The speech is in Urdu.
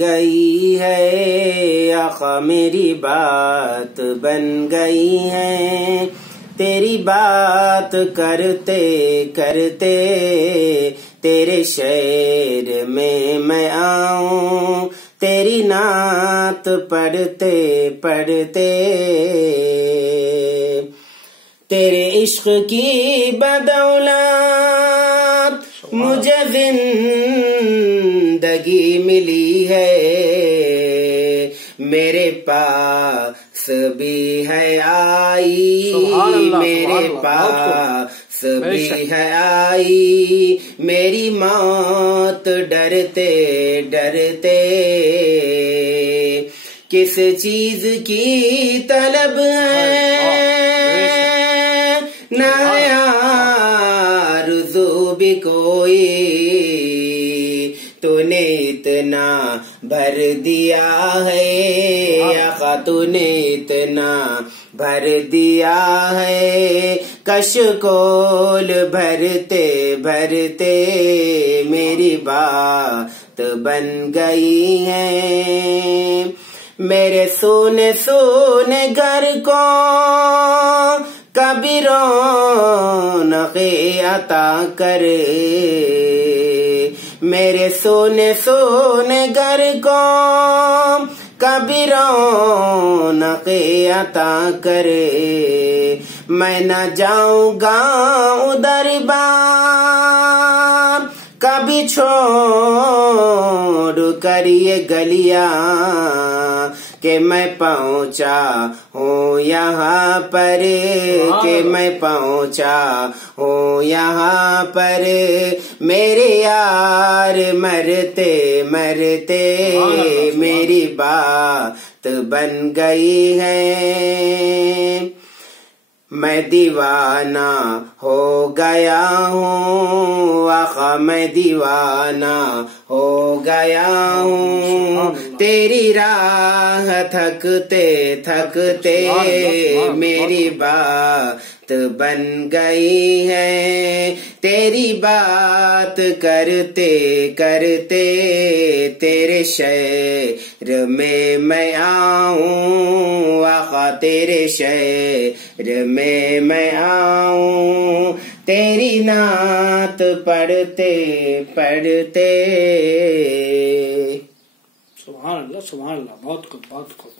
گئی ہے آقا میری بات بن گئی ہے، تیری بات کرتے کرتے تیرے شعر میں آؤں، تیری نعت پڑھتے پڑھتے تیرے عشق کی بدولت مجھے زندگی ملی ہے، میرے پاس بھی ہے آئی، میرے پاس بھی ہے آئی میری موت ڈرتے ڈرتے، کس چیز کی طلب ہے نہ آرزو بھی کوئی، تو نے اتنا بھر دیا ہے آقا، تو نے اتنا بھر دیا ہے، کشکول بھرتے بھرتے میری بات بن گئی ہے، میرے سونے سونے گھر کو کبھی رونق عطا کرے، میرے سونے سونے گھر کو کبھی رونق عطا کرے، میں نہ جاؤں گا ادھر بار کبھی چھوڑ کر یہ گلیاں، کہ میں پہنچا ہوں یہاں پر، کہ میں پہنچا ہوں یہاں پر، میرے یار مرتے مرتے میری بات بن گئی ہے، میں دیوانہ ہو گیا ہوں آقا، میں دیوانہ ہو گیا ہوں، تیری راہ تھکتے تھکتے میری بات بن گئی ہے، تیری بات کرتے کرتے تیرے شعر میں آؤں آقا، تیرے شعر میں آؤں، تیری نعت پڑھتے پڑھتے۔ سبحان اللہ سبحان اللہ، بہت خوب بہت خوب۔